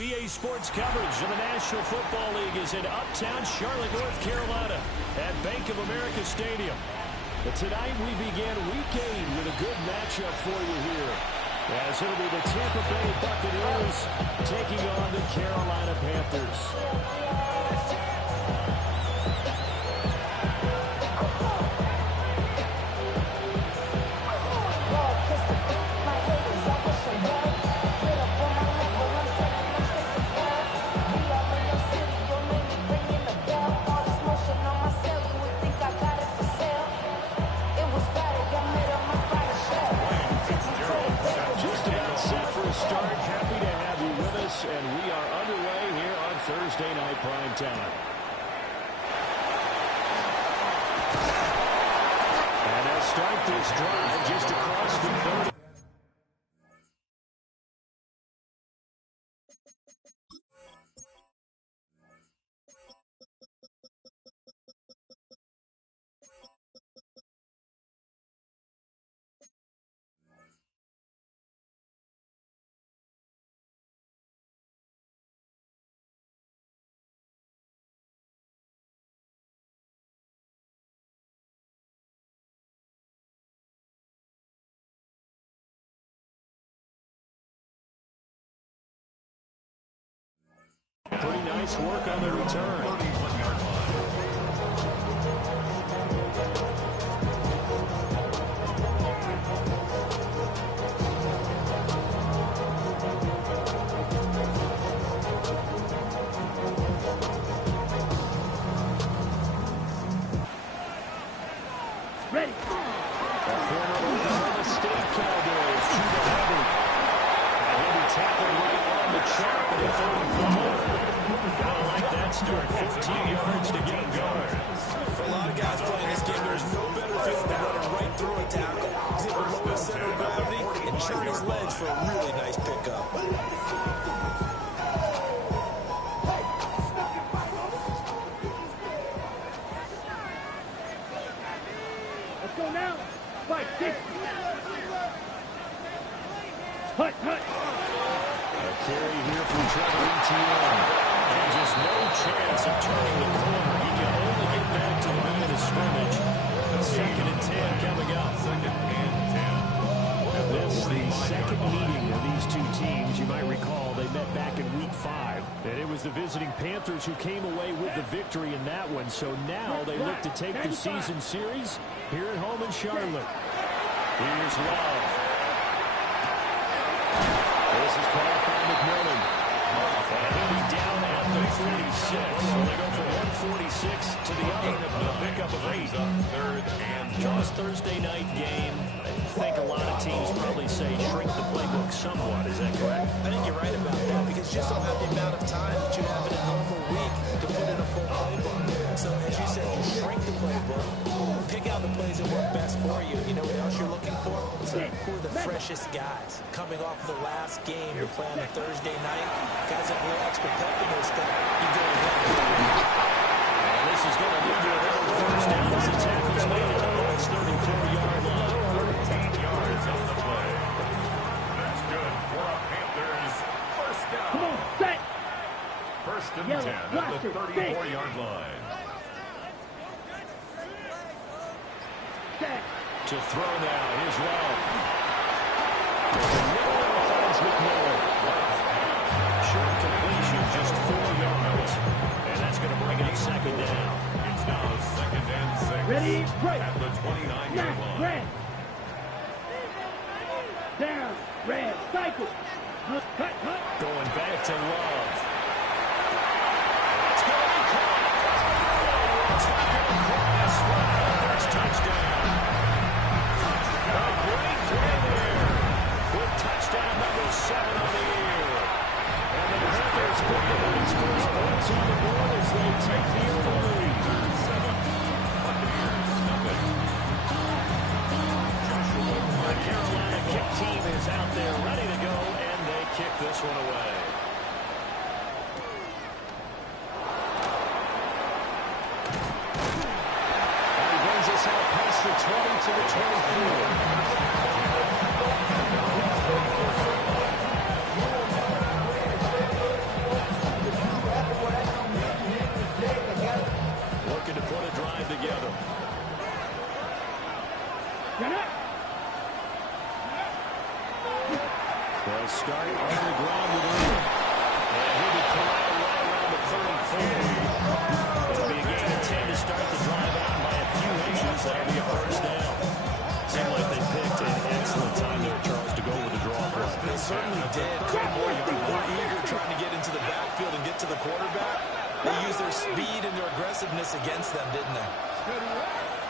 EA Sports coverage of the National Football League is in uptown Charlotte, North Carolina at Bank of America Stadium. But tonight we begin Week 8 with a good matchup for you here, as it'll be the Tampa Bay Buccaneers taking on the Carolina Panthers. And we are underway here on Thursday Night Prime Time. And they'll start this drive just across the 30. Pretty nice work on the return. Ready. A former Oklahoma State Cowboys, Chuba Hubbard. And he'll be tackled right on the chalk at the 34. Gotta like that start. 15 yards to get him going. For a lot of guys playing this game, there's no better feeling than running right through a tackle. He's able to lower his center of gravity and churn his legs for a really nice pickup. Let's go now. Fight, kick. Hut, hut. A carry here from Trevor Etienne. And just no chance of turning the corner. He can only get back to the line of scrimmage. 2nd and 10 coming up. 2nd and 10. This the second meeting of these two teams. You might recall they met back in Week 5. And it was the visiting Panthers who came away with the victory in that one. So now they look to take the season series here at home in Charlotte. Here's Love. This is caught by McMillan. And he'll be down at the 46. So they go from 146 to the other, a pickup of 8. 3rd and John's Thursday night game. I think a lot of teams probably say shrink the playbook somewhat. Is that correct? I think you're right about that because you just don't have the amount of time that you have in a normal week to put in a full playbook. So as you said, you shrink the playbook, pick out the plays that work best for you. You know what else you're looking for? So who are the freshest guys coming off the last game? You're playing a Thursday night. Guys have a little extra pep in their step. You go ahead. And this is going to lead to another first down as the tackle's made at the Bucs Contact. To throw now. Here's Love. Miller finds McMillan. Short completion, just 4 yards. And that's going to bring up second down. It's now 2nd and 6. Ready, break. At the 29-yard line. Red. Down, red, cycle. Cut. Going back to Love. It's going to be caught. It's not going to cross. There's touchdown. A great play there with touchdown number 7 on the year. And the Panthers put the Bucs' first points on the board as they take the early lead. 7. Buccaneers, nothing. The Carolina kick team is out there ready to go, and they kick this one away. And he brings us out past the 20 to the 24. Looking to put a drive together. They'll start on the ground with him. And he'll be corralled right around the 34. It'll be a gain of 10 to start the drive out by a few inches. That'll be a first down. Seemed like they picked an excellent time there, Charles, to go with the draw play. They certainly did. More eager trying to get into the backfield and get to the quarterback. They used their speed and their aggressiveness against them, didn't they?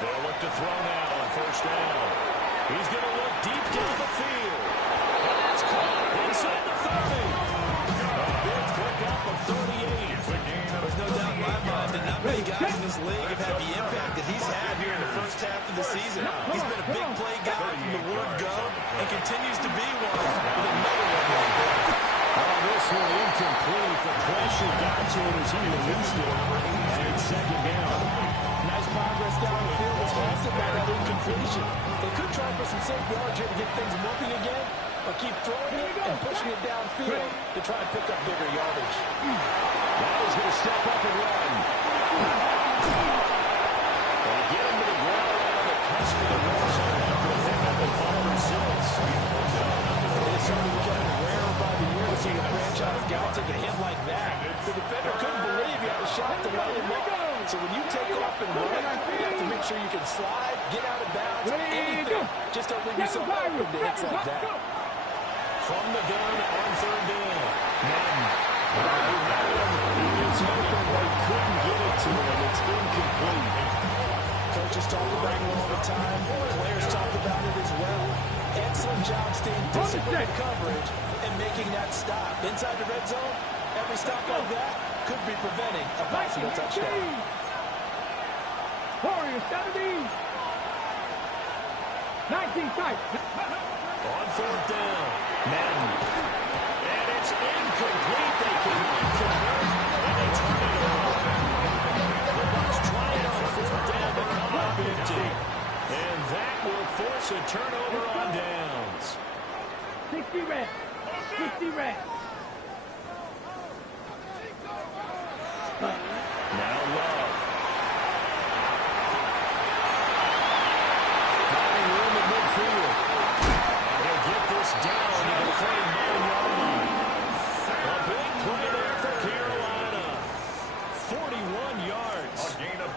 They'll look to throw now on first down. He's going to look deep down the field. And that's caught inside the 30. A big pick up of 38. There's no doubt in my mind that not many guys in this league have had the impact that he's had here in the first half of the season. He's been a big play guy from the word go and continues to be one with another one right there. Oh, this one incomplete. The pressure got to him as he released it. And it's second down. Nice progress down the field was halted by that incompletion. They could try for some safe yards here to get things moving again, or keep throwing it and pushing it downfield to try and pick up bigger yardage. Now he's going to step up and run. They get him to the ground on the cusp of the red zone after a pickup of 5 or 6. It's certainly becoming rarer by the year to see a franchise guy take a hit like that. The defender couldn't believe he had a shot to lay him up. So when you take off and run, you have to make sure you can slide, get out of bounds, anything. Just don't leave yourself open to hits like that. From the gun on third down. Madden. He was hoping they couldn't get it to him. It's incomplete. Coaches talk about it all the time. Players talk about it as well. Excellent job staying disciplined in coverage and making that stop. Inside the red zone, every stop like that could be preventing a possible touchdown. Warriors, 17. 19 sight. On fourth down. Madden. And it's incomplete. They cannot convert. And they turn it over. The Bucs try it on fourth down to come up empty. And that will force a turnover on downs. 60 red. 60 red. Now Love. Finding room in midfield. They'll get this down to the 39-yard line. A big play there for Carolina. 41 yards.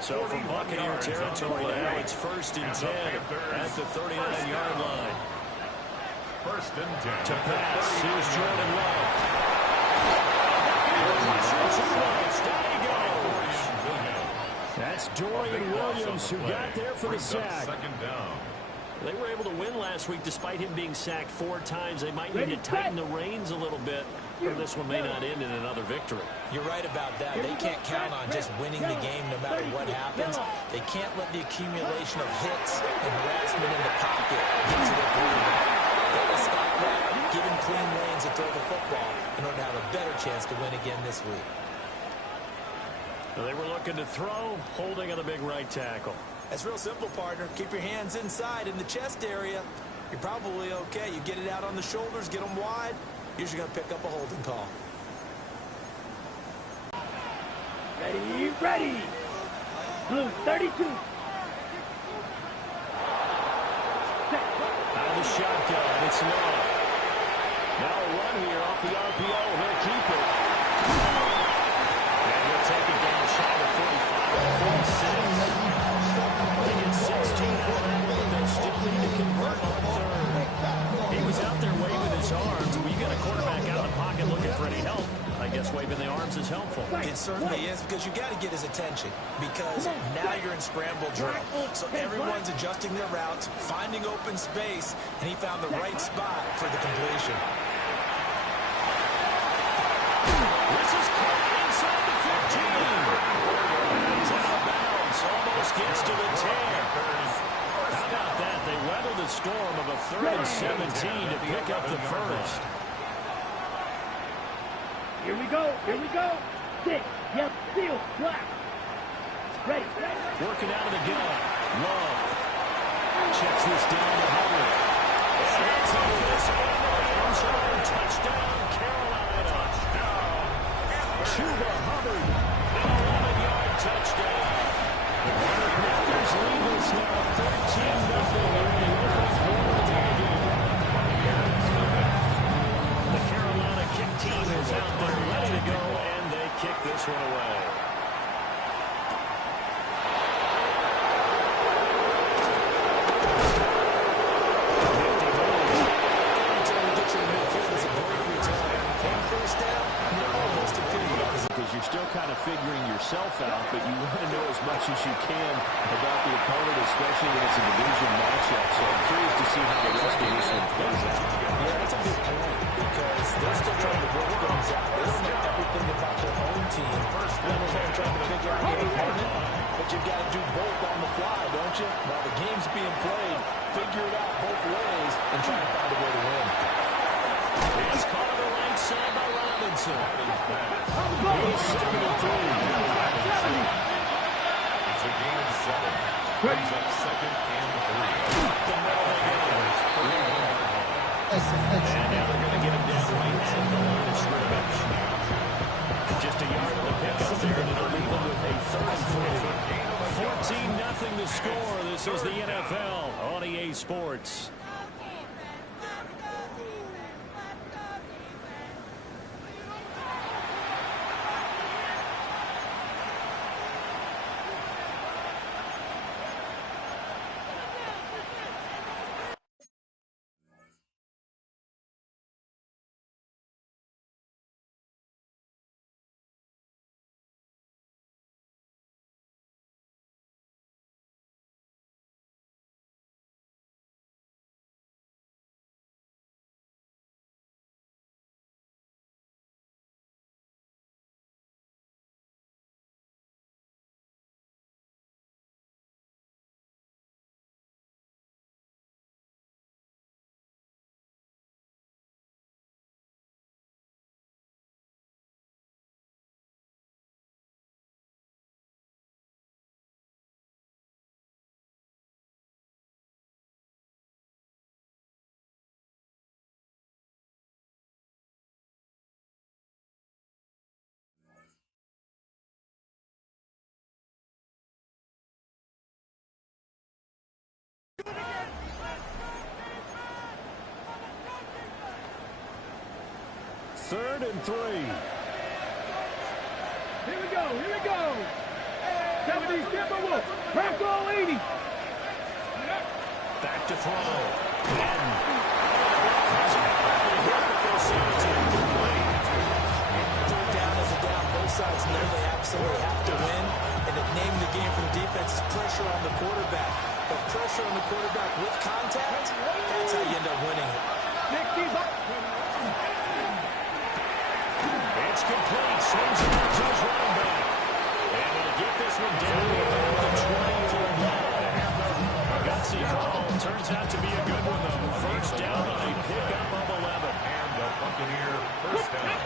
So from Buccaneer territory now, it's 1st and 10 at the 39-yard line. 1st and 10. To pass, here's Jordan Love. Down he goes. That's Dorian Williams who got there for the sack. 2nd down. They were able to win last week despite him being sacked 4 times. They might need to tighten the reins a little bit, or this one may not end in another victory. You're right about that. They can't count on just winning the game no matter what happens. They can't let the accumulation of hits and harassment in the pocket get to their quarterback. They got to stop that, give him clean lanes to throw the football in order to have a better chance to win again this week. They were looking to throw, holding on the big right tackle. That's real simple, partner. Keep your hands inside in the chest area. You're probably okay. You get it out on the shoulders, get them wide. Usually going to pick up a holding call. Ready, ready. Blue, 32. shotgun. It's Love. Now a run here off the RPO. He'll keep it. And he'll take it down shy of 45, 46. They get 16 out of that one. They still need to convert on third. He was out there waving his arms. When you get a quarterback out of the pocket looking for any help, I guess waving the arms is helpful. It certainly is, because you got to get his attention, because now you're in scramble drill. So everyone's adjusting their routes, finding open space, and he found the right spot for the completion. This is caught inside the 15. He's out of bounds. Almost gets to the 10. How about that? They weathered the storm of a 3rd and 17 to pick up the first. Here we go. Here we go. 6. Yep. Seal. Black. Ready. Working out of the gun. Love. Checks this down to Hubbard. That's over this end of the end zone. Touchdown, Carolina. Chuba Hubbard. An 11-yard touchdown. The Panthers lead us now 13-0 in the opening quarter of the game. The Carolina kick team is out there ready to go, and they kick this one away. Because you're still kind of figuring yourself out, but you want to know as much as you can about the opponent, especially when it's a division matchup. So I'm curious to see how the rest of this one plays out. Yeah, that's a good point, because they're still trying to work things out. They don't know everything about their own team. They're trying to figure out your opponent, but you've got to do both on the fly, don't you? While the game's being played, figure it out both ways and try to find a way to win. It's caught on the right side by Robinson. He's 2nd and 3. It's a gain of 7. Brings up 2nd and 3. The middle of the game. And now they're going to get him down right at the line of scrimmage. Just a yard of the pickup there, and it'll leave them with a 3rd and 4. 14-0 the score. This is the NFL on EA Sports. Third and 3. Here we go. Here we go. 70 Timberwolves. Crack all 80. Back to throw. And Third down is a down. Both sides know they absolutely have to win. And the name of the game for the defense is pressure on the quarterback. But pressure on the quarterback with contact, that's how you end up winning it. it's complete. Swings it out to his running back. And he'll get this one down to about the 20-yard line. A gutsy call. Turns out to be a good one, though. First down on a pickup of 11. And the Buccaneer first down.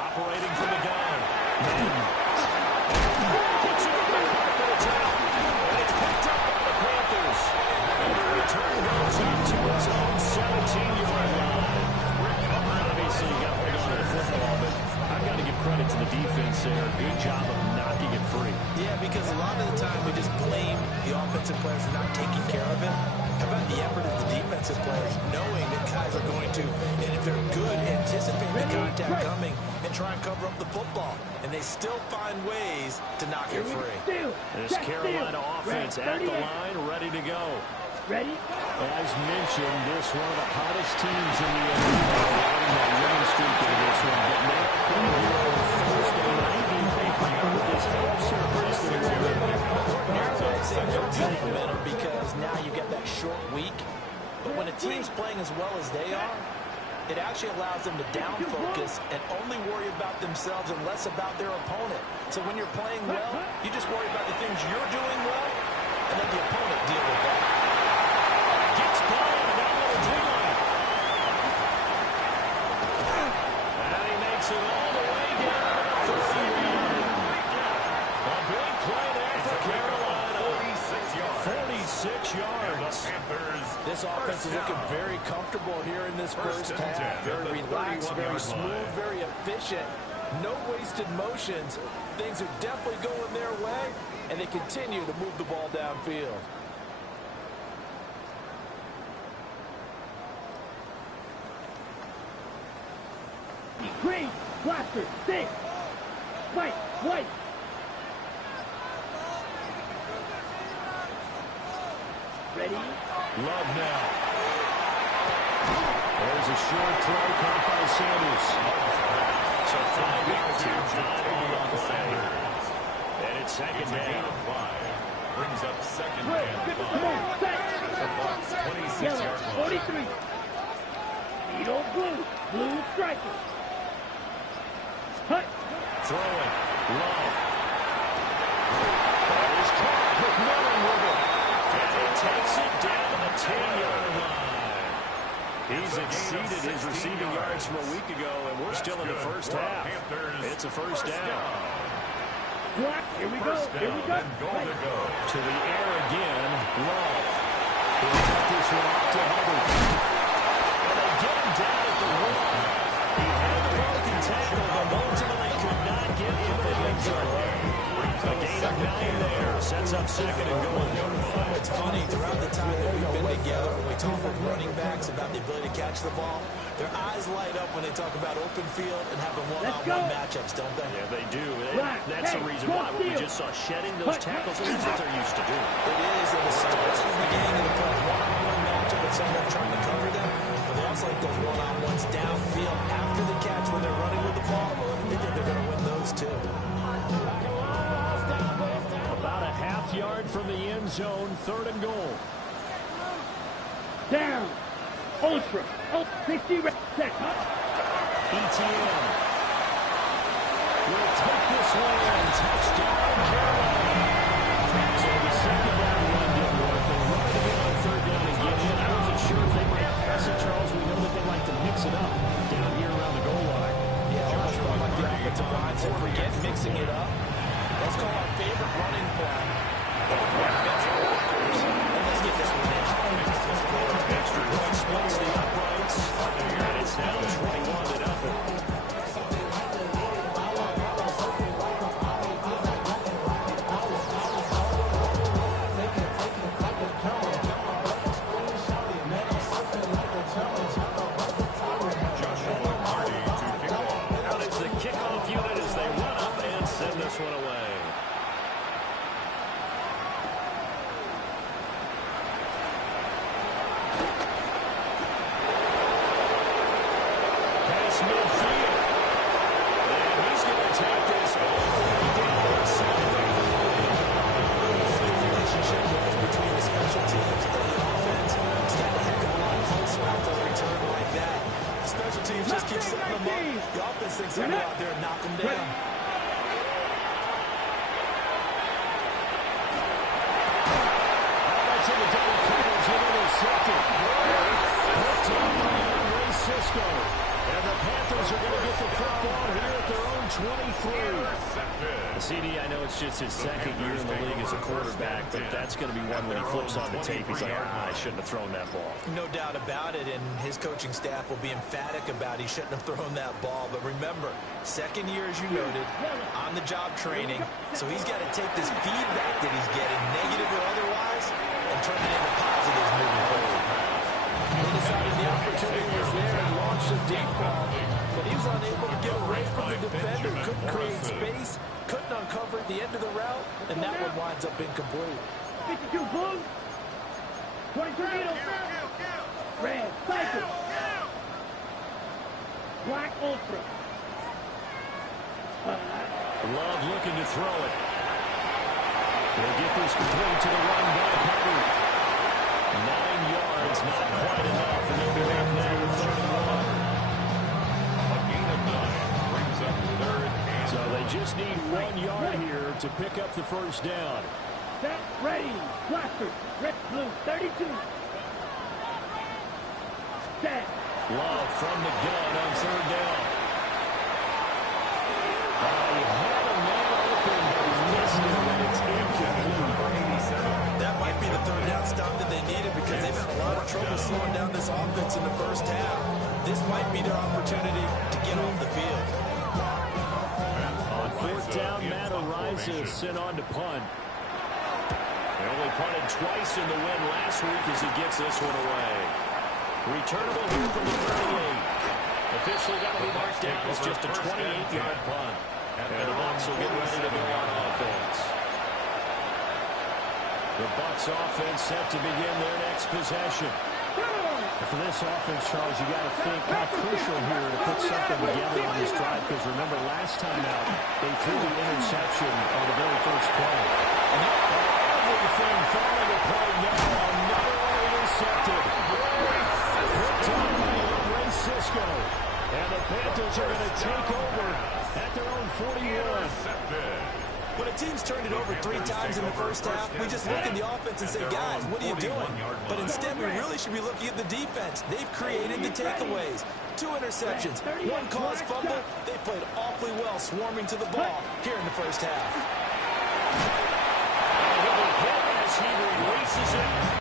Operating from the gun. Gets it over the carpet. It's out. And it's picked up by the Panthers. And the return goes out to his own 17-yard line. Obviously, you got to hold on to the football, but I've got to give credit to the defense there. Good job of not because a lot of the time we just blame the offensive players for not taking care of it. How about the effort of the defensive players, knowing that guys are going to, and if they're good, anticipate the contact coming and try and cover up the football. And they still find ways to knock it free. This Carolina offense at the line, ready to go. Ready? As mentioned, this one of the hottest teams in the NFL. Riding that winning streak in this one. But now, Thursday night, do you think this helps or hurts their momentum because now you get that short week. But when a team's playing as well as they are, it actually allows them to down focus and only worry about themselves and less about their opponent. So when you're playing well, you just worry about the things you're doing well and let the opponent deal with that. Gets by on that little D-line. And he makes it all the way down to 30. A big play there for Carolina. 46 yards. This offense is looking very comfortable here in this first half. Very relaxed, very smooth, very efficient. No wasted motions. Things are definitely going their way, and they continue to move the ball downfield. Green, blaster, stick. White, white. Ready? Love now. There's a short throw caught by Sanders. So 5 yards here, 5 on the Sanders. And it's second down. Brings up second Quick, and come on, 5. set. The Bucs 26-yard Yellow, line. 43. Needle blue, blue striker. Hut. Throwing. Love. That is caught. McMillan with it. And he takes it down to the 10-yard line. He's exceeded his receiving yards from a week ago, and we're still in the first half. It's a first down. Block. Here we go. Here we go. To the air again. Love. He'll take this one off to Hubbard. And they get him down at the 1. He had the broken tackle, but ultimately could not get him the end zone. A gain of 9 there. Sets up second and goal. It's funny, throughout the time that we've been together, when we talk with running backs about the ability to catch the ball, their eyes light up when they talk about open field and having one-on-one matchups, don't they? Yeah, they do. That's the reason why we just saw shedding those tackles, and that's what they're used to do. It is, and it starts in the beginning of the play. One-on-one matchup with someone trying to cover them, but they also like those one-on-ones downfield after the catch when they're running with the ball. They think they're going to win those too. About a half yard from the end zone, 3rd and goal. Down. Ultra. 60 set. ETN will take this one in. Touchdown, Carolina. So the second down run didn't work. They run it again on 3rd down and get in. I wasn't sure if they might pass it, Charles. We know that they like to mix it up down here around the goal line. Yeah, almost felt like the offensive line said, forget mixing it up. Let's call our favorite running play. And let's get this one in. Extra point splits the uprights. And it's now 21-0. Out is the kickoff unit as they run up and send this one away. So go out there and knock them down. To the double coverage and intercepted. Hooked on by Ray Cisco. And the Panthers are going to get the football here at their own 23. CD, I know it's just his second year in the league as a quarterback, but that's going to be one when he flips on the tape. He's like, I shouldn't have thrown that ball. No doubt about it, and his coaching staff will be emphatic about he shouldn't have thrown that ball. But remember, second year, as you noted, on-the-job training, so he's got to take this feedback that he's getting, negative or otherwise, and turn it into positives moving forward. They decided the opportunity was there and launched a deep ball, but he was unable to get away from the defender, couldn't create space, couldn't uncover at the end of the route, and that one winds up incomplete. 52 Blues. 22 Red, cycle. Black Ultra. Love looking to throw it. They'll get this complete to the run back Hubbard. 9 yards, not quite enough, and they'll be left now with 31. A gain of 9 brings up third and So they just need 1 yard here to pick up the first down. Set, ready. Blaster. Red, blue, 32. Set. Love from the gun on third down. He had a man open, but he missed it, and it's incomplete. That might be the third down stop that they needed because they've had a lot of trouble slowing down this offense in the first half. This might be their opportunity to get off the field. On fourth down, Matt Araiza sent on to punt. They only punted twice in the win last week as he gets this one away. Returnable here from the 38. Officially going to be marked down as just a 28-yard punt. And the Bucs will get ready to go on offense. The Bucs offense set to begin their next possession. For this offense, Charles, you got to think how crucial here to put something together on this drive, because remember last time out, they threw the interception on the very first play. And everything falling apart now. Another one intercepted. Picked up by Ray Cisco. And the Panthers are going to take over at their own 41. When a team's turned it over 3 times in the first half, we just look at the offense and say, guys, what are you doing? But instead, we really should be looking at the defense. They've created the takeaways. 2 interceptions, 1 caused fumble. They played awfully well swarming to the ball here in the first half. As he releases it.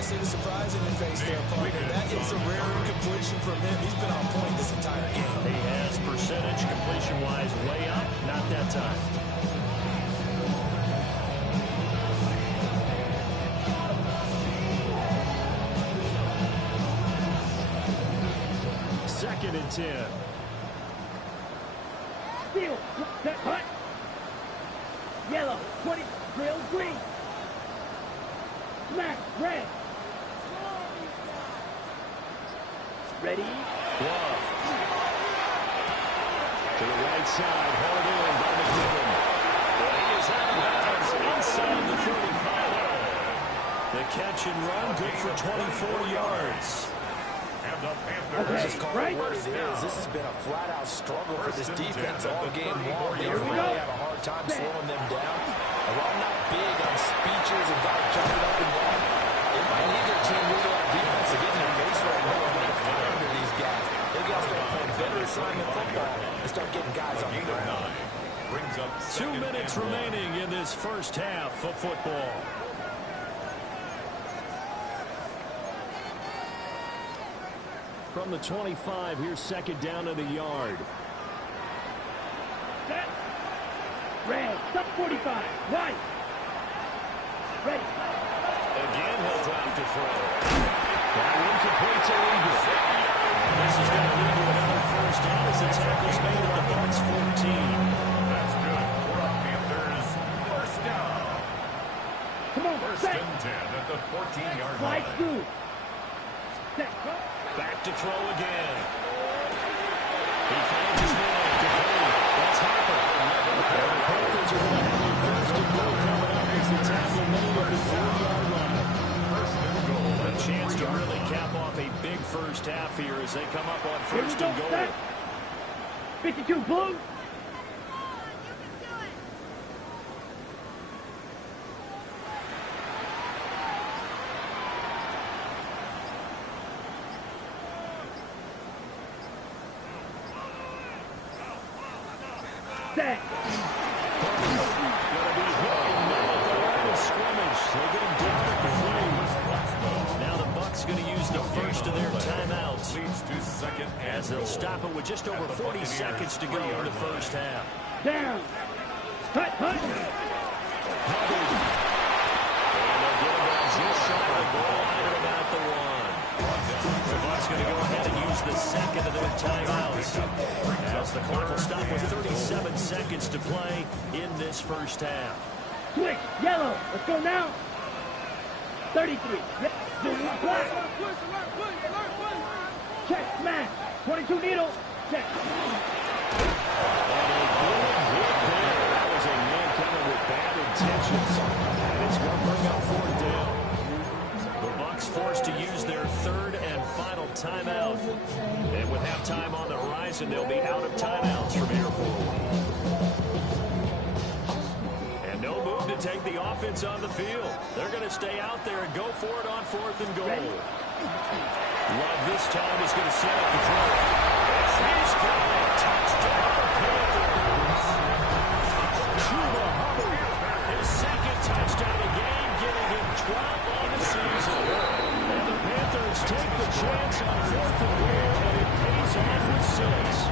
I see the surprise in your face there, partner. That is a rare incompletion from him. He's been on point this entire game. He has percentage completion-wise way up. Not that time. Second and 10. Steal. Set, hut. Yellow. 20. Drill, green. Smack, red. Ready? Love. To the right side, hard in by McMillan. He is out of bounds inside the 35. The catch and run, good for 24 yards. And the Panthers Let's just call it what it is. This has been a flat-out struggle for this defense all game long. They really have a hard time slowing them down. And while I'm not big on speeches and guys jumping up and down, it might need their team leader on defense to get in their face right now and fire under these guys. They got to start playing better assignment football and start getting guys on the ground. Brings up 2 minutes remaining in this first half of football. From the 25, here's second down to the yard. Set. Red. Stop 45. Right. Ready. Again, he'll drop to throw. That one complete to Eagle. This is going to lead to another first down as the tackle's made at the Bucs 14. That's good for our Panthers. First down. Come on. First Set. and 10 at the 14-yard Slide line. through. Set. Back to throw again. He finds his man. That's Harper. The Panthers are going to have a first and goal coming up as the tackle made at the 4-yard line. First and goal. A chance to really cap off a big first half here as they come up on Here we first go. and goal. Set. 52 blue. Set. Going to be hit in the middle of the line of scrimmage. They get him down at the 3. Now the Bucs going to use the first of their timeouts Leads to second and as they'll goal. stop it with just over 40 seconds to go in the first half. Down. Hut. Hut. And they'll get him down just shy of the goal line at about the 1. The Bucs going to go ahead and use the second of their timeouts as the clock will stop with 37 seconds to play in this first half. Switch. Yellow. Let's go now. 33. Yep. Black. Check. Smash. 22 needle. Check. That was a man coming with bad intentions, and it's going to bring up 4th down. The Bucs forced to use their third and final timeout, and with halftime on the horizon, they'll be out of timeouts from here forward. And no move to take the offense on the field. They're going to stay out there and go for it on 4th and goal. Love this time is going to set up the throw. He's got it. Touchdown, Panthers. Chuba Hubbard, his second touchdown of the game, giving him 12 on the season. And the Panthers take the chance on 4th and goal, and it pays off with 6.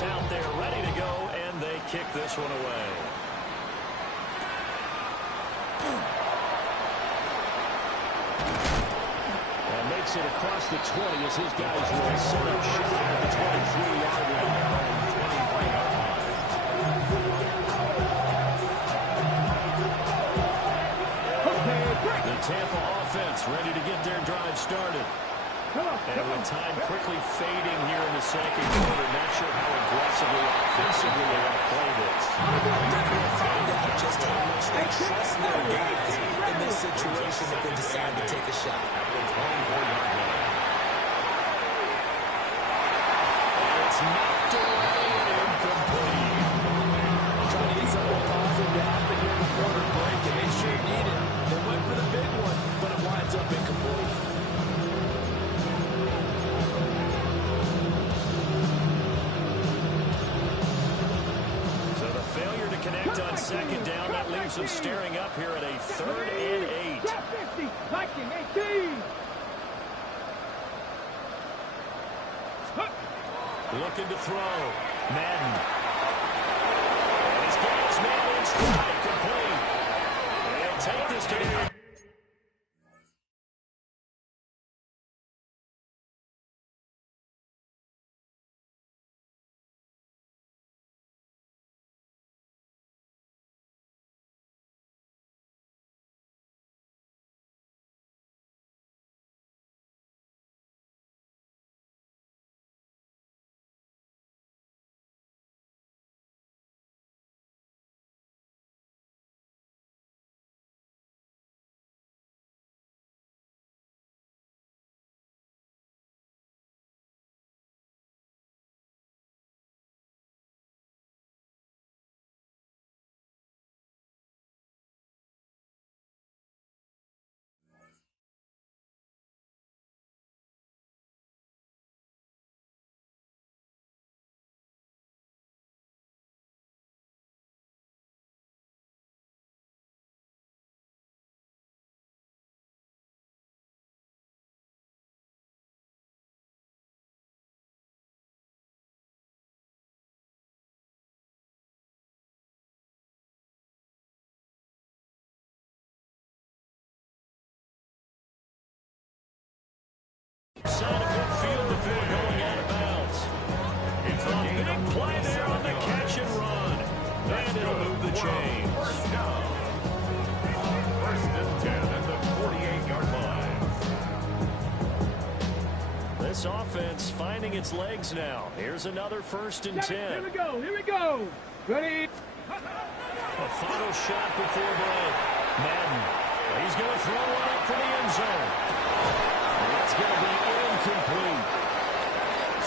Out there ready to go, and they kick this one away. And makes it across the 20 as his guys will set up shot at the 23-yard line. The Tampa offense ready to get their drive started. And with time quickly fading here in the second quarter, not sure how aggressively, offensively they want to play this. They're going to find out just how much they trust their guys in this situation if they decide to take a shot. And it's knocked away and incomplete. Trying to get something positive to happen here in the quarter break, and they sure need it. They went for the big one, but it winds up incomplete. On second down, that leaves them staring up here at a 3rd and 8. Viking 18. Looking to throw. Madden. And he's got his man in stride, complete. They'll take this to the chains. First and 10 at the 48-yard line. This offense finding its legs now. Here's another 1st and 10. Here we go. Here we go. Ready? A final shot before break. Madden. He's going to throw one up for the end zone. It's going to be incomplete.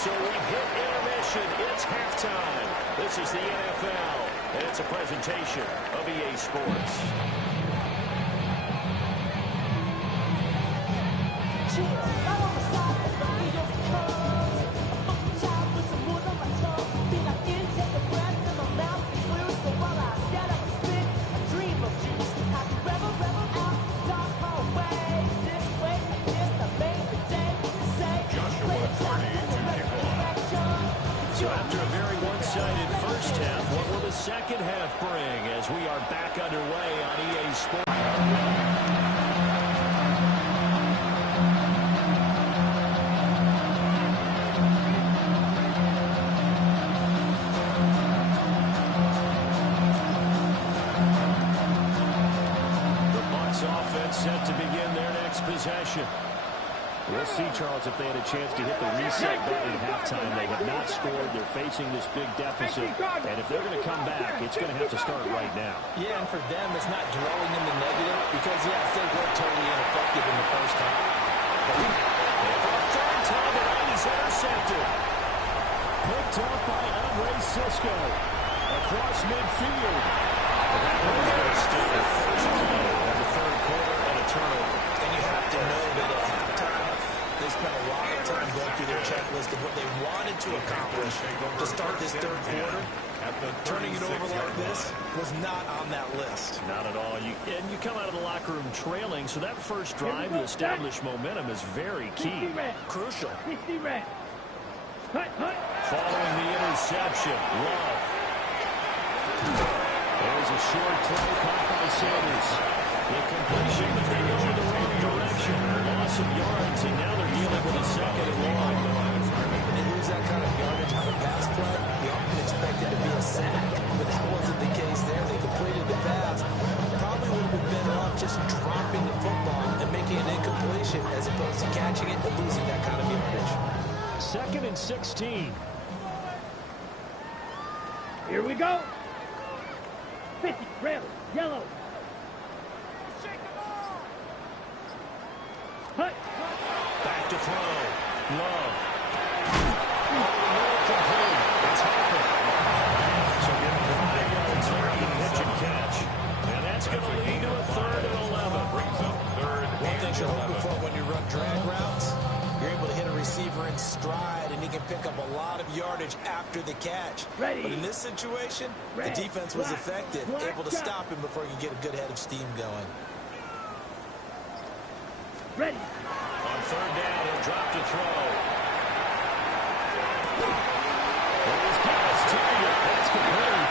So we hit intermission. It's halftime. This is the NFL, and it's a presentation of EA Sports. So after a very one-sided first half, what will the second half bring as we are back underway on EA Sports? The Bucs offense set to begin their next possession. We'll see, Charles, if they had a chance to hit the reset button at halftime. They have not scored. They're facing this big deficit. And if they're going to come back, it's going to have to start right now. Yeah, and for them, it's not dwelling in the negative because, yes, they were totally ineffective in the first half. For a third time tonight, he's intercepted. Picked up by Andre Cisco. Across midfield. That was going to steal the first play of the third quarter and a turnover. And you have to know that at halftime, they spent a lot of time going through their checklist of what they wanted to accomplish to start this third quarter. Turning it over like this was not on that list. Not at all. And you come out of the locker room trailing, so that first drive to establish momentum is very key. Crucial. 60 red. Hut, hut. Following the interception, Love. There's a short play caught by Sanders. The completion, but they go in the wrong direction. Loss of yards, and now they're dealing with a second and long. When they lose that kind of yardage on a pass play, you often expect it to be a sack. But that wasn't the case there. They completed the pass. Probably would have been better off just dropping the football and making an incompletion as opposed to catching it and losing that kind of yardage. 2nd and 16. Here we go. 50, red, yellow. Hut. Back to throw. Love. Complete. It's happened. So give him 5 yards there on the pitch and catch. And that's going to lead to a 3rd and 11. Brings up 3rd One thing and you're hoping 11. for when you run drag routes, you're able to hit a receiver in stride, and he can pick up a lot of yardage after the catch. Ready. But in this situation, Red, the defense was black, effective, black, able to shot. stop him before he could get a good head of steam going. Ready. On 3rd down, he'll drop to throw. There's Dallas Terrier. That's complete.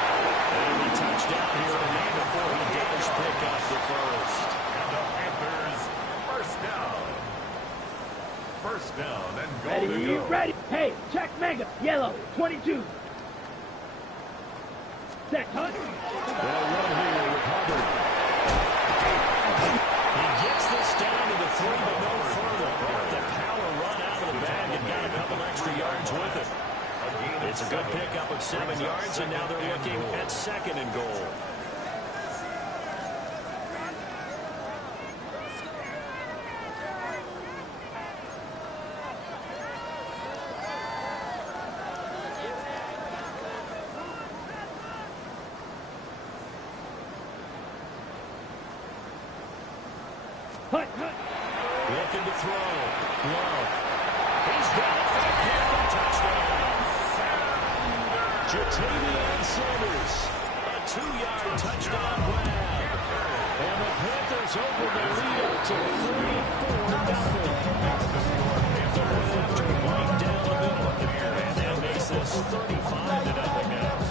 And a touchdown here today before he does pick up the first. And the Panthers, first down. First down and goal Ready, to go. ready. Hey, check mega. Yellow, 22. Set, hut. They'll run here with Hubbard. He gets this down to the 3, but no further. Brought the power run out of the bag and got a couple extra yards with it. It's a good pickup of 7 yards, and now they're looking at 2nd and goal. Hut, hut. Looking to throw. Love. He's got it. Touchdown. Jatavian Sanders. A 2-yard touchdown grab. And the Panthers open the lead up to 34-0. After right down the middle. And that makes this 35-0 now.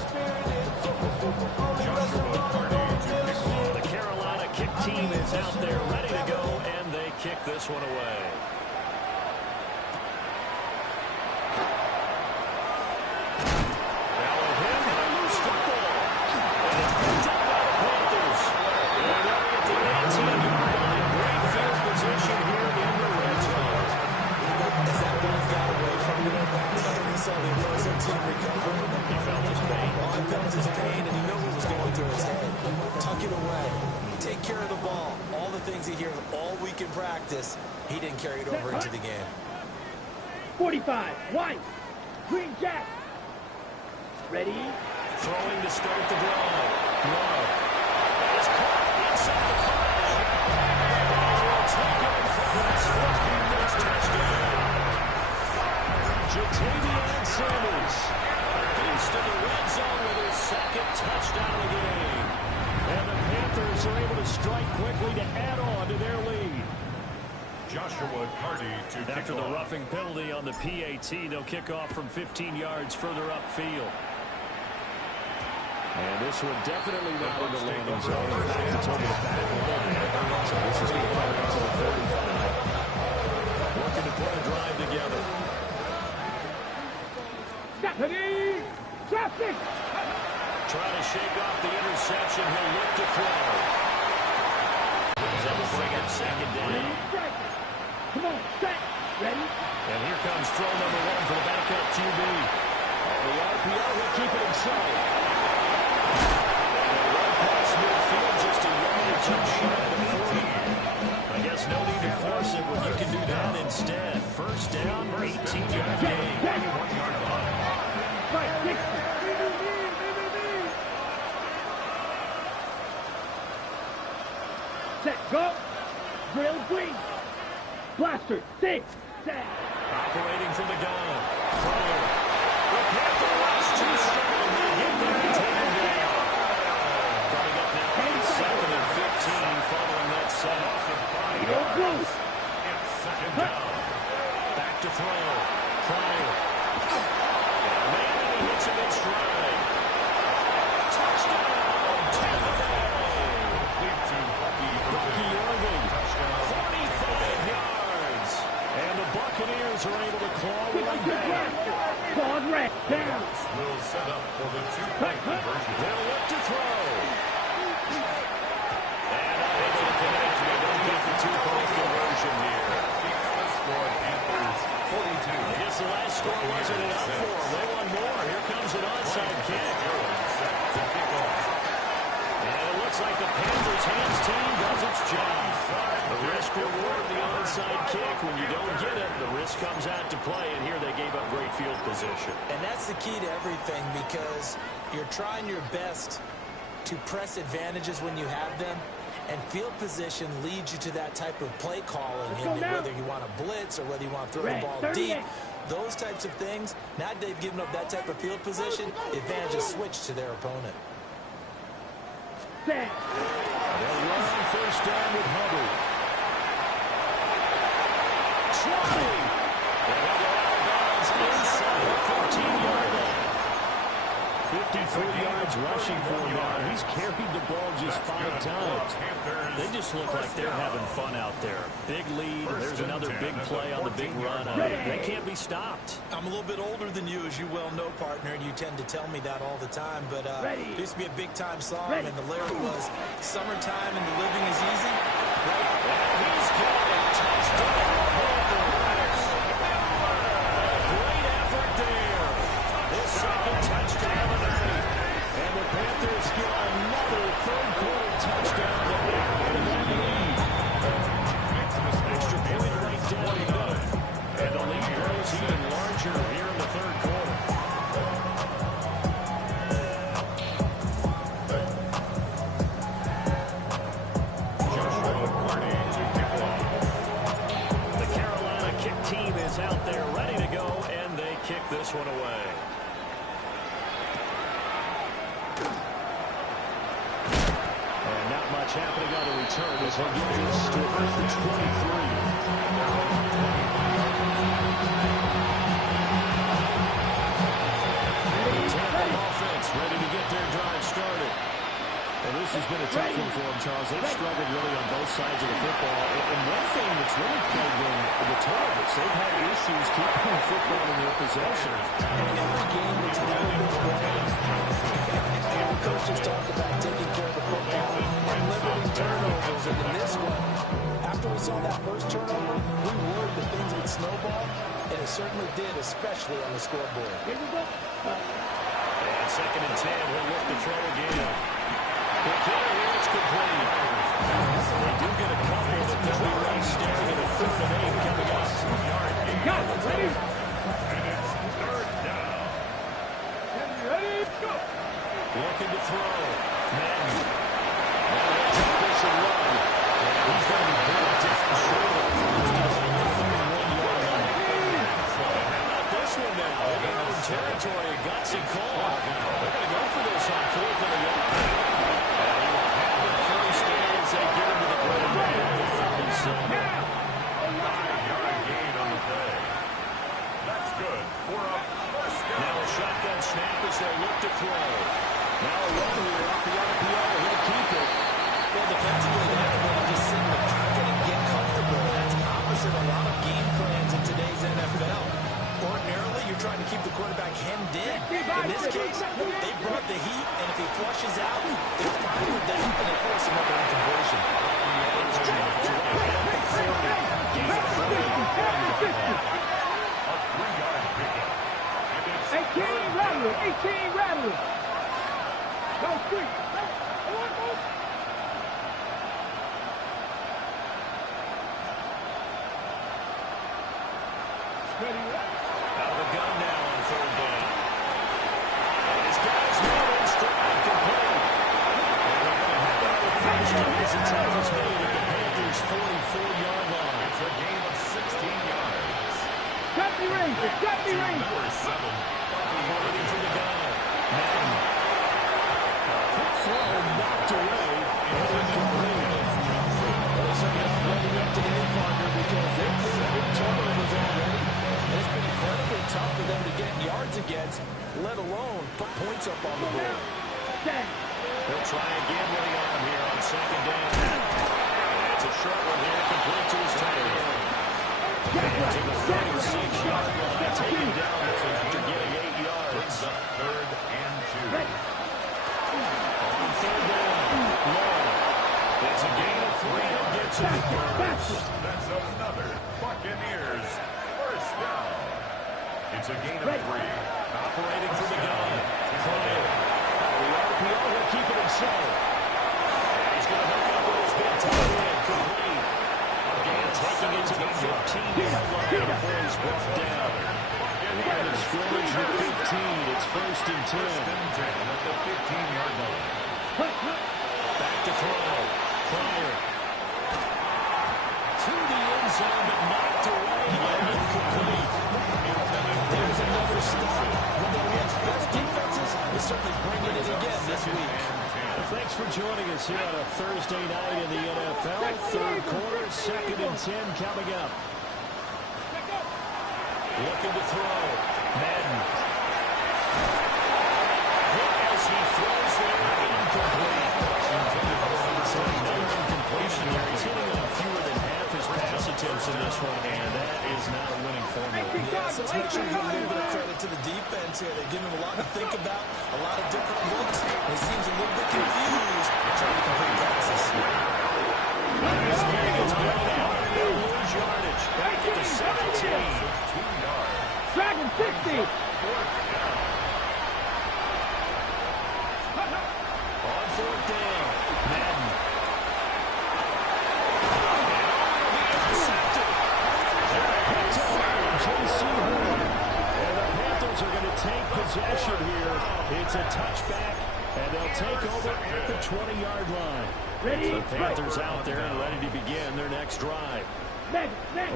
The Carolina kick team is out there ready to go, and they kick this one away. Now with him, a loose football. And it's picked up by in practice, he didn't carry it over into the game. 45, white, green jack. Ready? Throwing to start the drive. Love. It's caught inside the 5. Jatavian Sanders. A beast in the red zone with his second touchdown of the game. And the Panthers are able to strike quickly to add on to their lead. Joshua Carty to kick After the off. roughing penalty on the PAT, they'll kick off from 15 yards further upfield. And this one definitely not in the landing zone. In fact, it's over the back line. So this is going to come out to the 35. Looking to put a drive together. Ready? Traffic. Trying to shake off the interception. He'll look to throw. That will bring up second down. Come on, set. Ready? And here comes throw number 1 for the backup QB. The RPO will keep it himself. Right past midfield, just a yard or two shy of the 40. I guess no need to force it when you can do that instead. First down, 18-yard gain. 21-yard line. Set, go. Drill green. Blaster, 6, set. Operating from the gun. Throw. The Panther rush too strong. They get there and take him down. Coming up now, 2nd and 15 following that set. Go blue. It's second down. Back to throw. Pryor. Man, he hits him in stride. Touchdown. Tampa Bay. Lead to Bucky Irving. 45 yards. And the Buccaneers are able to claw right back. Claude red. Down. will set up for the two-point conversion. They'll look to throw. And unable to connect. They don't get the two-point conversion here. Keeps the score Panthers 42. I guess the last score wasn't enough for them. They want more. Here comes an onside kick. Set to kick off. And it looks like the Panthers hands team does its job. The risk reward, the onside kick. When you don't get it, the risk comes out to play. And here they gave up great field position. And that's the key to everything, because you're trying your best to press advantages when you have them. And field position leads you to that type of play calling, and whether you want to blitz or whether you want to throw the ball deep, those types of things. Now that they've given up that type of field position, the advantage is switched to their opponent. Set. They'll run on first down with Hubbard. 20. They'll go out of bounds inside the 14-yard line. 53 yards rushing for him now. He's carried the ball just 5 times. They just look like they're having fun out there. Big lead. There's another big play on the big run. They can't be stopped. I'm a little bit older than you, as you well know, partner, and you tend to tell me that all the time. But it used to be a big-time song, and the lyric was, "Summertime and the living is easy." And he's got a touchdown, Panthers. Great effort there. His second touchdown of the night. And the Panthers get another third-quarter touchdown to add to that lead. Extra point right down the middle. And the lead grows even larger here in the third quarter. Joshua Carty to kick off. The Carolina kick team is out there ready to go, and they kick this one away. And not much happening on the return as they get this to about the 23. Tampa offense ready to get their drive started. Well, this has been a tough one for them, Charles. They've struggled really on both sides of the football. And one thing that's really plagued them, the turnovers. They've had issues keeping the football in their possession. Every game that's never been won. And coaches talk about taking care of the football and limiting turnovers. And in this one, after we saw that first turnover, we worried that things would snowball, and it certainly did, especially on the scoreboard. Here we go. And 2nd and 10, he'll look to throw again. The kill here is complete. They do get a couple, but they'll be raced Looking to throw. Madden. Now he'll take this and run. And he's going to be brought down short. He's going to be the 31-yard line. How about this one now? In their own territory, a gutsy call. They're going to go for this on 4th and 1. And he will have it first down as they get into the ground at the 37. 5-yard gain on the play. That's good for a first down. Now a shotgun snap as they look to throw. Now a run here off the RPO. He'll keep it. Well, defensively, they have to really just sit in the pocket and get comfortable. That's opposite a lot of game plans in today's NFL. Ordinarily, you're trying to keep the quarterback hemmed in. In this case, they brought the heat, and if he flushes out, they're fine with that, and they force another incompletion. It's dropped to the head of 30. Gain of 30. A 3-yard pickup. And it's 18 Rattler, 18 Rattler. Go quick. Out of the gun now on 3rd down. And his guys made in stride complete. And they're going to have another first down as the tackle's made at the Panthers' 44-yard line. It's a gain of 16 yards. Got me Ranger, got me Ranger. Number 7. Waiting for the gun. Madden. Quick throw knocked away. And incomplete. Well, so you're not running up to the end partner because they've been turnovers already. And it's been incredibly tough for them to get yards against, let alone put points up on the board. He'll try again with the arm here on 2nd down. It's a short one here, complete to his tight end. To the 36-yard line, taken down after getting 8 yards. Brings up 3rd and 2. On 3rd down, long. It's a gain of 3 and gets him first. That's another Buccaneers first down. It's a gain of 3. Operating for the gun. Pryor. The RPO will keep it himself. And he's going to hook up with his big tight end. Complete. Again, taking it to the 15-yard line before he's brought down. Line of scrimmage with 15. It's 1st and 10. At the 15-yard line. Back to throw. Pryor. To the end zone, but knocked away and incomplete. There's another stop. When they're against best defenses, they're certainly bringing it again this week. Thanks for joining us here on a Thursday night in the NFL. 3rd quarter, 2nd and 10 coming up. Looking to throw. Madden. As he throws there, incomplete. Another incompletion there. He's hitting on fewer than half his pass attempts in this one, and that is not a winning formula. Yes, let's make sure you give a little bit of credit to the defense here. They give him a lot to think about, a lot of different looks. He seems a little bit confused trying to complete passes. This game is blown out. They'll lose yardage. Back to the 17. 2 yards. Dragon 60. On 4th down. Madden. And the Panthers are going to take possession here. It's a touchback, and they'll take over at the 20-yard line. The Panthers out there and ready to begin their next drive. Well,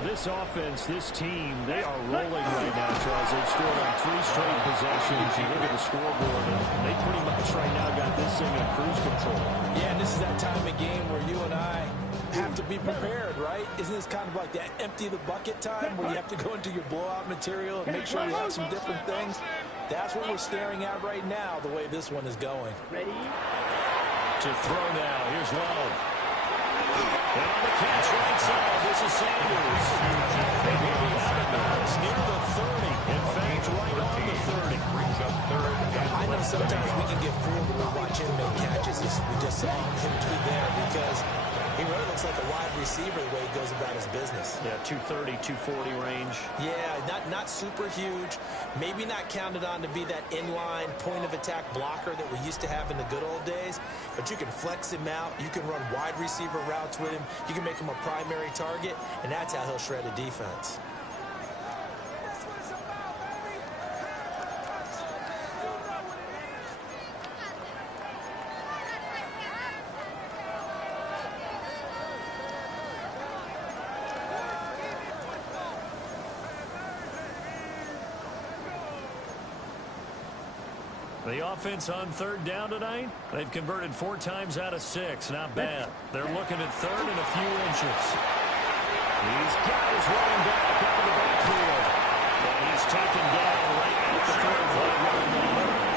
this offense, this team, they are rolling right now, Charles. They've scored on 3 straight possessions. You look at the scoreboard, and they pretty much right now got this thing in cruise control. Yeah, and this is that time of game where you and I have to be prepared, right? Isn't this kind of like that empty the bucket time where you have to go into your blowout material and make sure you have some different things? That's what we're staring at right now, the way this one is going. Ready? To throw now. Here's Love. And on the catch right side, this is Sanders. They may be out of bounds near the 30. In fact, right on the 30. Brings up 3rd and I know sometimes we can get fooled when we watch him make catches. We just saw him to be there because he really looks like a wide receiver the way he goes about his business. Yeah, 230, 240 range. Yeah, not super huge. Maybe not counted on to be that inline point-of-attack blocker that we used to have in the good old days. But you can flex him out. You can run wide receiver routes with him. You can make him a primary target, and that's how he'll shred a defense. The offense on third down tonight, they've converted 4 times out of 6. Not bad. They're looking at third and a few inches. He's got his running back out of the backfield. And he's taken down right at the 35-yard line.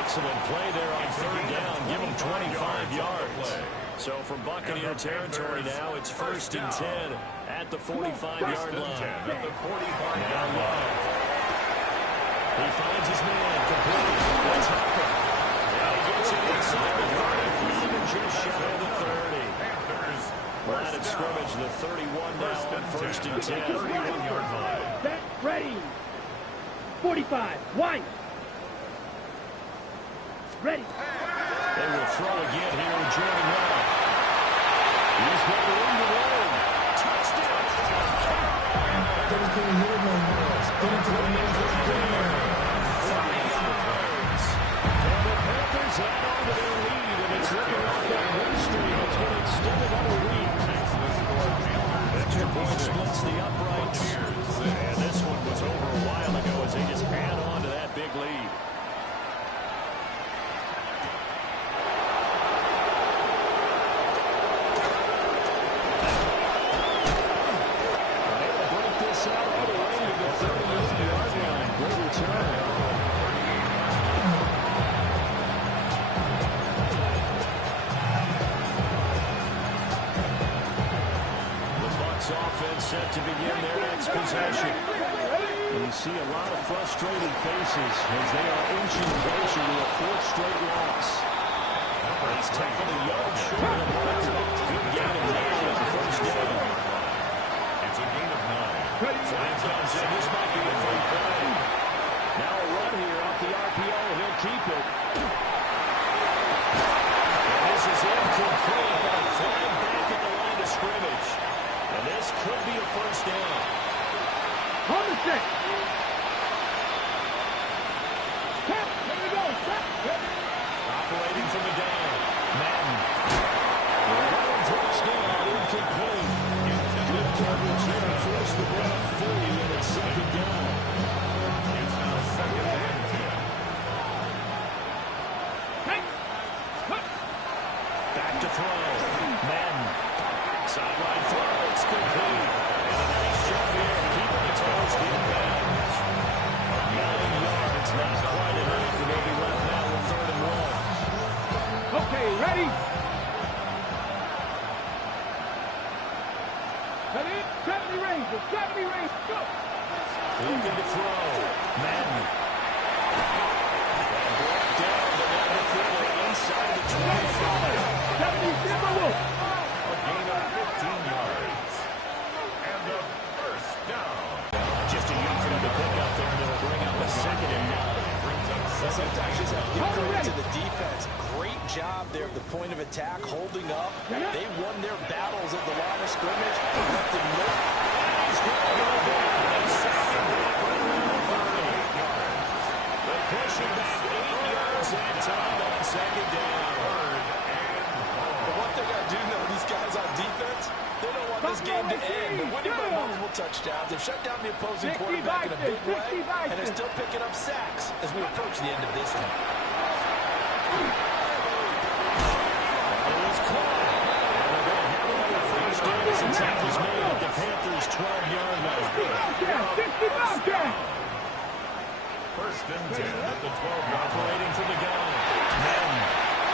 Excellent play there on third down. Give him 25 yards. So from Buccaneer territory now, it's 1st and 10 at the 45-yard line. Now Love. He finds his man. Complete. That's Hopper. And he gets it inside the 35 and just shy of the 30. Line of scrimmage, the 31 now on 1st and 10. 31-yard line. Set, ready. 45, White. Ready. They will throw again here with Jordan Love. He's got room to run. Touchdown. And the Panthers add on to their lead, and it's looking like that win streak is going to extend another week. Extra point splits the uprights. And this one was over a while ago as they just add on to that big lead. Set to begin their next possession. And you see a lot of frustrated faces as they are inching closer to a 4th straight loss. He's tackled a yard short of the marker. Good gain of 9 on the 1st down. It's a gain of 9. Flag comes in. This might be a free play. Now a run here off the RPO. He'll keep it. And this is incomplete, but a flag back at the line of scrimmage. And this could be a 1st down. On the 6. Tap, here we go. Tap. Operating from the gun. Madden. The run drops down, incomplete. Good coverage here to force the ball fully, and it's 2nd down. It's now 2nd and 10. Back to throw. Madden. Sideline throw. It's complete. And a nice job here, keeping the toes in bounds. 9 yards, not quite enough, and they'll be left now with 3rd and 1. Okay, ready? 70 range, 70 range, go! Looking to throw. Madden. And brought down the number 4 inside the 25. 70 Timberwolves! A gain of 15 yards. And the 1st down. Just a yard to pick up there, and it'll bring up a 2nd and 9. Sometimes just have to give credit to the defense. Great job there at the point of attack, holding up. They won their battles at the line of scrimmage. Left it look. They push it back 8 yards that time on 2nd down. But what they got to do now, these guys on defense, they don't want this game to end. They're winning by multiple touchdowns. They've shut down the opposing quarterback in a big way, and they're still picking up sacks as we approach the end of this one. It was caught. And they're going to have another 1st down as the tackle's made at the Panthers' 12-yard line. 50 down. 1st and 10 at the 12-yard line. Operating from the gun. Madden.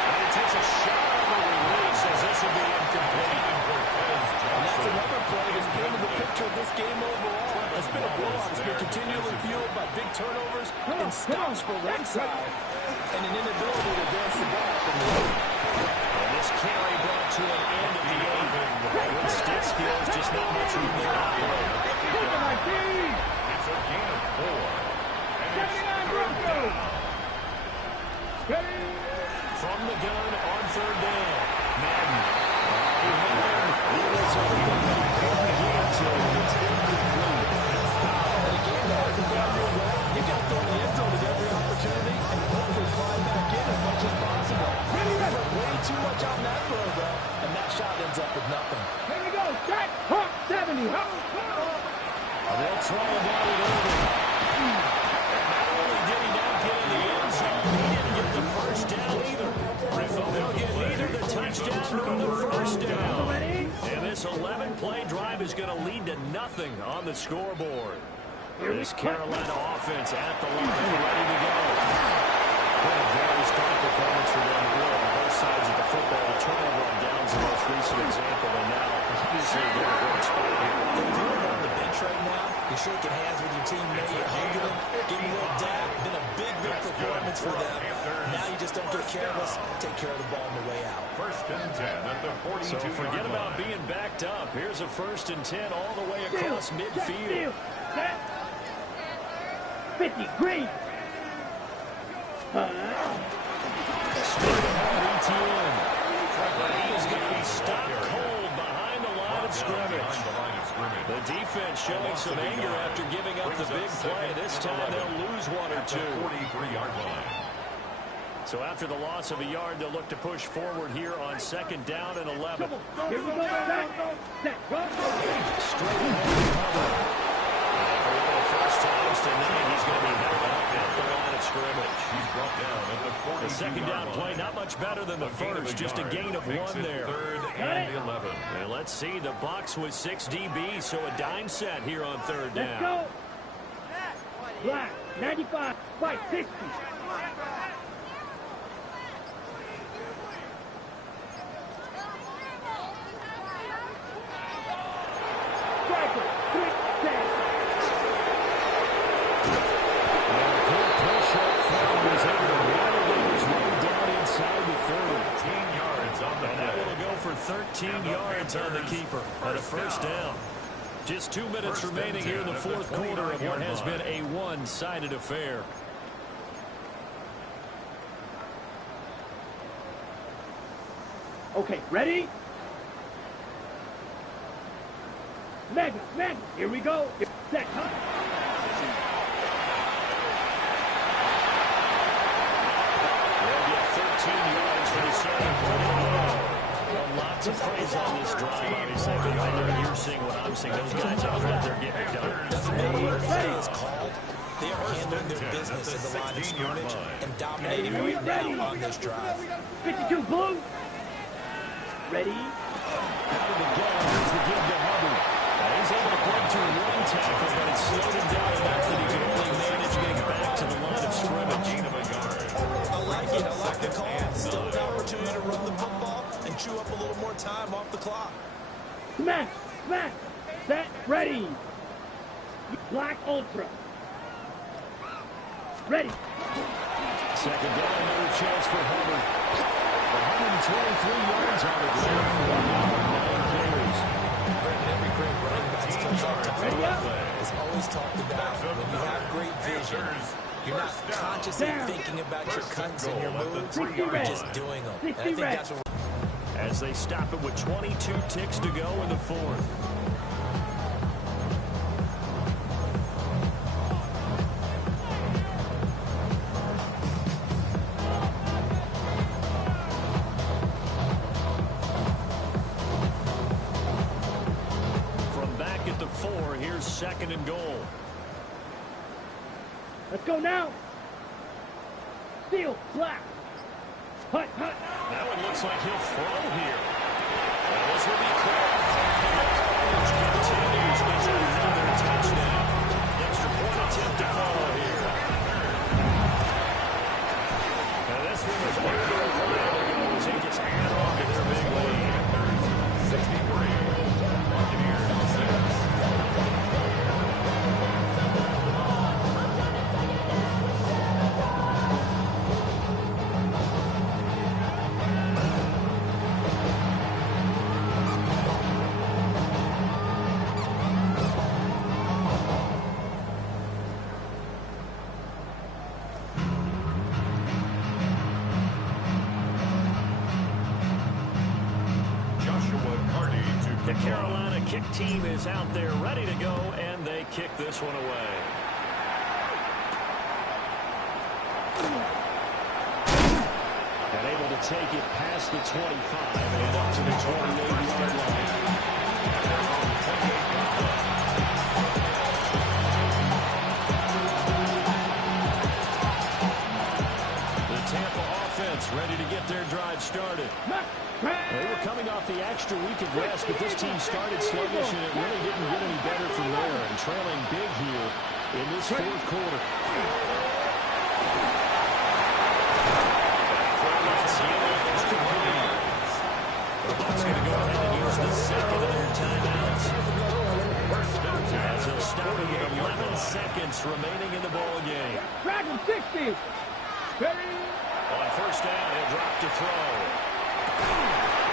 And he takes a shot on the release as this will be incomplete. And that's another play that's painted the picture of this game overall. It's been a blowout. It's been continually fueled by big turnovers and stops for one side and an inability to advance the ball from the other. And this carry brought to an end at the 8. With stick skills, just not much room there to operate. It's a gain of 4. And it's 3rd down. From the gun on 3rd down. Madden. He was open. Couldn't get to it. It's incomplete. And again, as a boundary way, you got to throw the end zone at every opportunity and hopefully climb back in as much as possible. Really put way too much on that throw, though, and that shot ends up with nothing. Here we go, set, hop, 70, hop. They'll try it down it over. And not only did he not get in the end zone, he This 11-play drive is going to lead to nothing on the scoreboard. This Carolina offense at the line, ready to go. What a very strong performance for them, really, on both sides of the football. The turnover on downs the most recent example, and now obviously they're in a great spot here. If you're on the bench right now, you're shaking hands with your teammate, you're hugging them, giving a little dab. Been a big performance for them. Now you just don't get careless. Take care of the ball on the way out. First and 10 at the 42-yard So forget line. about being backed up. Here's a first and 10 all the way across midfield. Set. 50, green. Straight ahead, ETN. But he is going to be stopped cold behind the line of scrimmage. The defense showing some anger after giving up the big play. This time they'll lose one or two. 43-yard line. So after the loss of a yard, they'll look to push forward here on second down and 11. Here we go. Set. Go. Straight ahead. First times tonight, he's going to be held up at the line of scrimmage. He's brought down at the 42-yard line. The second down play, not much better than the first, just a gain of one there. Third and 11. And let's see, the Bucs with 6 DBs, so a dime set here on third Let's down. go. Black. 95. Fight. 60. Striker. 3, 10. For 13 yards on the keeper and a first down. Just 2 minutes remaining here in the fourth quarter of what has been a one-sided affair. Okay, ready? Mega. Here we go. Set. They'll get 13 yards for the second quarter. Lots of praise on this drive, obviously. But I know you're seeing what I'm seeing. Those guys out front, they're getting it done. Doesn't matter what play is called. They are handling their business at the line of scrimmage and dominating right now on this drive. 52, blue. Ready? Out of the gun, here's the give to Hubbard. He's able to break to one tackle, but it's slowed him down enough that he can only manage getting back to the line of scrimmage. I like it. I like the call. Still an opportunity to run the football and chew up a little more time off the clock. Smash. Set. Ready. Black Ultra. Ready. Second down, another chance for Hubbard. 123 yards on the ground for 9 carries. Every great running back comes off top of the play. It's always talked about when you have great vision, you're not consciously thinking about your cuts and your moves. You're just doing them. And I think that's what as they stop it with 22 ticks to go in the fourth. From back at the 4, here's second and goal. Let's go now. Steel. Black. Hut. That one looks like he'll throw here. Well, this will be caught. Continues with another touchdown. Extra point attempt to follow here. Now this one was one of those as they just add on to their big lead. 63. Buccaneers 6. The Carolina kick team is out there ready to go, and they kick this one away. And able to take it past the 25 and up to the 28-yard line. The Tampa offense ready to get their drive started. They were coming off the extra week of rest, but this team started sluggish, and it really didn't get any better from there, and trailing big here in this fourth quarter. The Bucs going to go ahead and use the second of their timeouts. As they'll stop it with 11 seconds remaining in the ball game. Drag him 60. On first down, he'll drop to throw.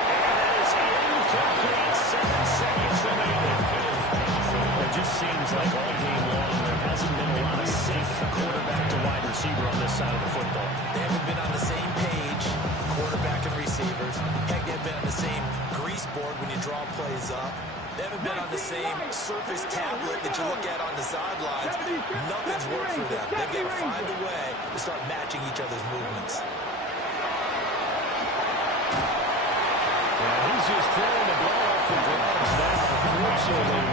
And that is incomplete. 7 seconds remaining. It just seems like all game long there hasn't been a lot of sync quarterback to wide receiver on this side of the football. They haven't been on the same page, quarterback and receivers. Heck, they haven't been on the same grease board when you draw plays up. They haven't been on the same surface tablet that you look at on the sidelines. Nothing's worked for them. They've got to find a way to start matching each other's movements. He's just throwing the ball up for grabs now. Unfortunately,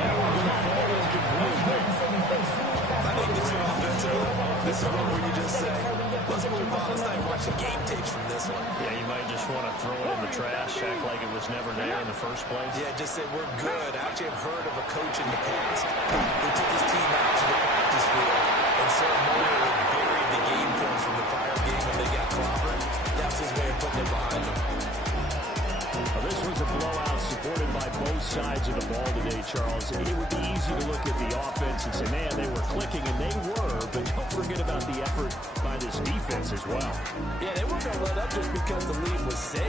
that one going to fall incomplete. I think this is offensively. This is one where you just say, let's move on. Let's not even watch the game tapes from this one. Yeah, you might just want to throw it in the trash, act like it was never there in the first place. Yeah, just say we're good. I actually have heard of a coach in the past who took his team out to the practice field and ceremonially buried the game film from the prior game when they got clobbered. That's his way of putting it behind them. Well, this was a blowout supported by both sides of the ball today, Charles. It would be easy to look at the offense and say, man, they were clicking, and they were, but don't forget about the effort by this defense as well. Yeah, they weren't going to let up just because the lead was safe.